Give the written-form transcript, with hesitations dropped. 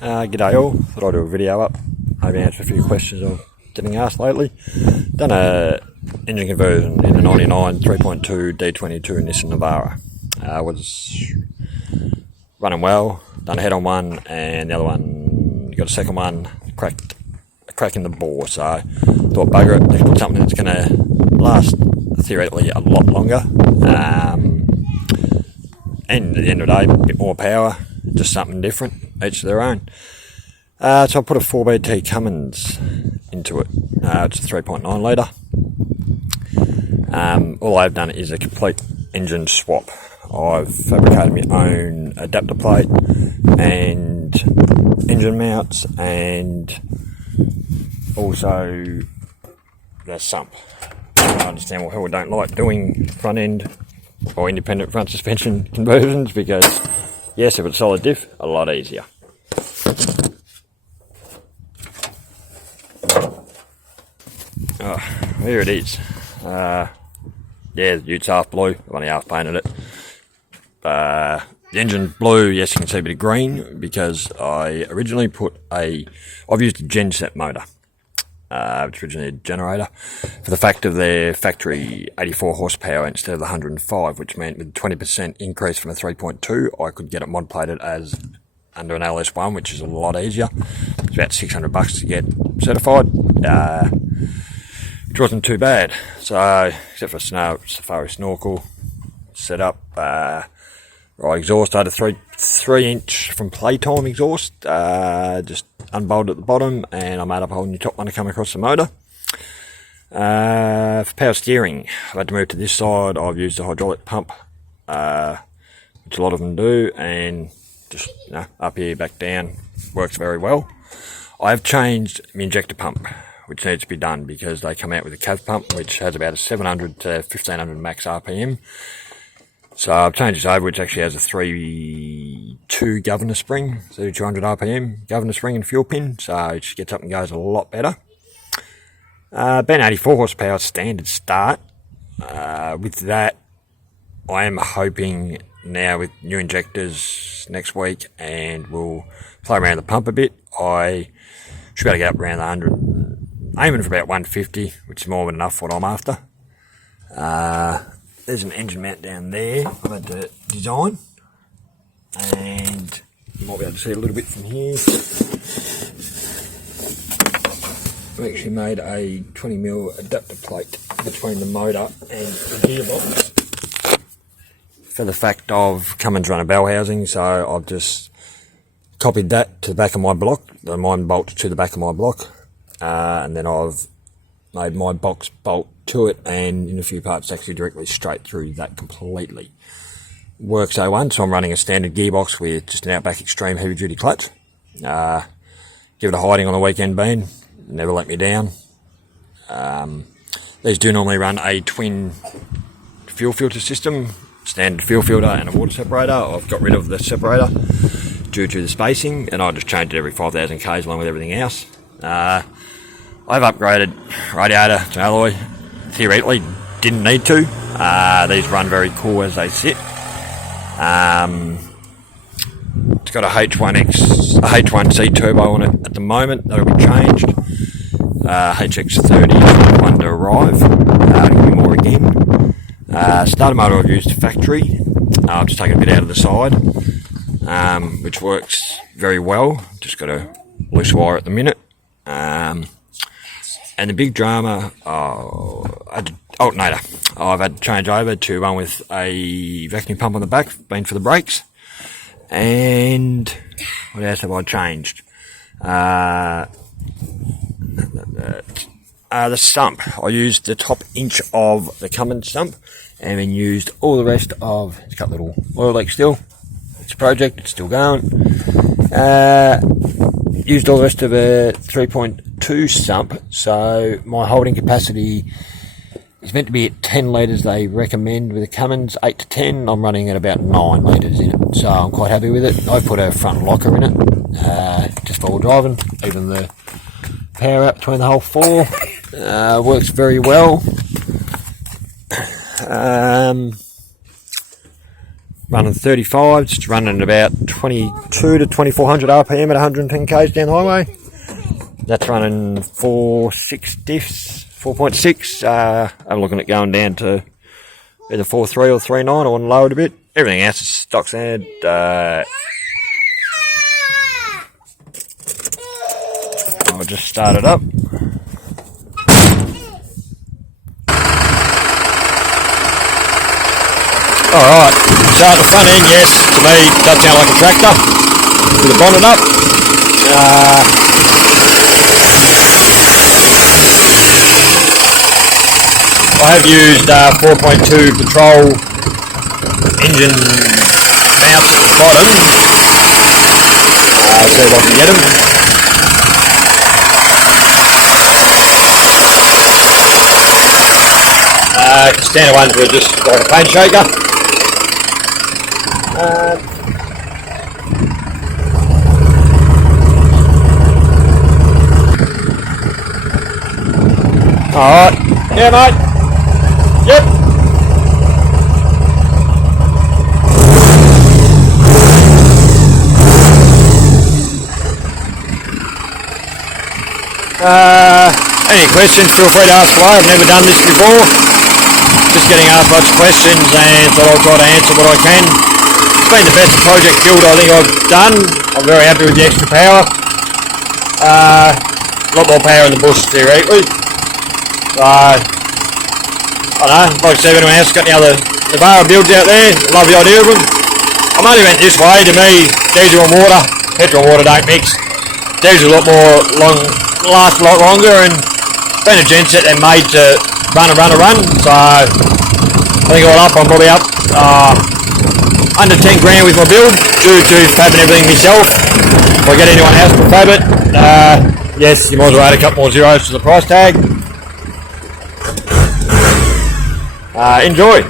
G'day all, thought I'd do a video up, maybe answer a few questions I'm getting asked lately. Done a engine conversion in the 99 3.2 D22 Nissan Navara. Was running well, done a head on one, and the other one, got a second one, a crack in the bore, so thought bugger it, let's put something that's going to last theoretically a lot longer, and at the end of the day, a bit more power, just something different, each to their own. So I put a 4BT Cummins into it. It's a 3.9 litre. All I've done is a complete engine swap. I've fabricated my own adapter plate and engine mounts, and also the sump. I understand what people don't like doing front end or independent front suspension conversions, because yes, if it's solid diff, a lot easier. Oh, here it is. Yeah, the ute's half blue. I've only half painted it. The engine blue, yes, you can see a bit of green, because I originally I've used a genset motor, which is originally a generator, for the fact of their factory 84 horsepower instead of the 105, which meant with 20% increase from a 3.2, I could get it mod plated as under an LS1, which is a lot easier. It's about $600 to get certified, which wasn't too bad. So, except for safari snorkel setup, right exhaust, I had a 3-inch from Playtime exhaust, just unbolted at the bottom, and I made up a whole new top one to come across the motor. For power steering, I've had to move to this side. I've used a hydraulic pump, which a lot of them do, and just up here, back down, works very well. I've changed my injector pump, which needs to be done, because they come out with a cav pump which has about a 700 to 1500 max RPM. So I've changed this over, which actually has a 3.2 governor spring, 3200 RPM governor spring and fuel pin, so it just gets up and goes a lot better. About 84 horsepower standard start. With that, I am hoping now with new injectors next week, and we'll play around the pump a bit, I should be able to get up around the 100, aiming for about 150, which is more than enough for what I'm after. There's an engine mount down there I've had to design, and you might be able to see a little bit from here. I actually made a 20mm adapter plate between the motor and the gearbox, for the fact of Cummins run a bell housing, so I've just copied that to the back of my block, the mine bolt to the back of my block, and then I've made my box bolt to it, and in a few parts actually directly straight through that completely. Works A1, so I'm running a standard gearbox with just an Outback Extreme heavy duty clutch. Give it a hiding on the weekend bean, never let me down. These do normally run a twin fuel filter system, standard fuel filter and a water separator. I've got rid of the separator due to the spacing, and I just changed it every 5,000 k's along with everything else. I've upgraded radiator to alloy. Theoretically, didn't need to. These run very cool as they sit. It's got a H1C turbo on it at the moment. That'll be changed. HX30 one to arrive. To give me more again. Starter motor I've used factory. I've just taken a bit out of the side, which works very well. Just got a loose wire at the minute. And the big drama, alternator. I've had to change over to one with a vacuum pump on the back, been for the brakes. And what else have I changed? The sump. I used the top inch of the Cummins sump, and then used all the rest of, it's got a little oil leak still. It's a project, it's still going. Used all the rest of a 3.2 sump, so my holding capacity is meant to be at 10 litres. They recommend with the Cummins 8 to 10. I'm running at about 9 litres in it, so I'm quite happy with it. I put a front locker in it, just for all driving, even the power up between the whole four. Works very well. running 35, just running about 22 to 2400 RPM at 110 k's down the highway. That's running 4.6 diffs, 4.6. I'm looking at going down to either 4.3 or 3.9. I want to lower it a bit. Everything else is stock standard. I'll just start it up. Alright, so at the front end, yes, to me, it does sound like a tractor with the bonnet up. I have used 4.2 Patrol engine mounts at the bottom. See if I can get them. Standard ones were just like a paint shaker. Alright, yeah mate. Yep. Any questions, feel free to ask below. I've never done this before. Just getting asked lots of questions and thought I'll try to answer what I can. It's been the best project build I think I've done. I'm very happy with the extra power. A lot more power in the bush theoretically. So, I don't know, like I said, if anyone else got any other Navara builds out there, love the idea of them. I'm only went this way. To me, diesel and water, petrol and water don't mix. Diesel a lot more lasts a lot longer, and it's been a genset they made to run. So I think all up, I'm probably up under 10 grand with my build due to fabbing everything myself. If I get anyone else to fab it, yes, you might as well add a couple more zeros to the price tag. Enjoy.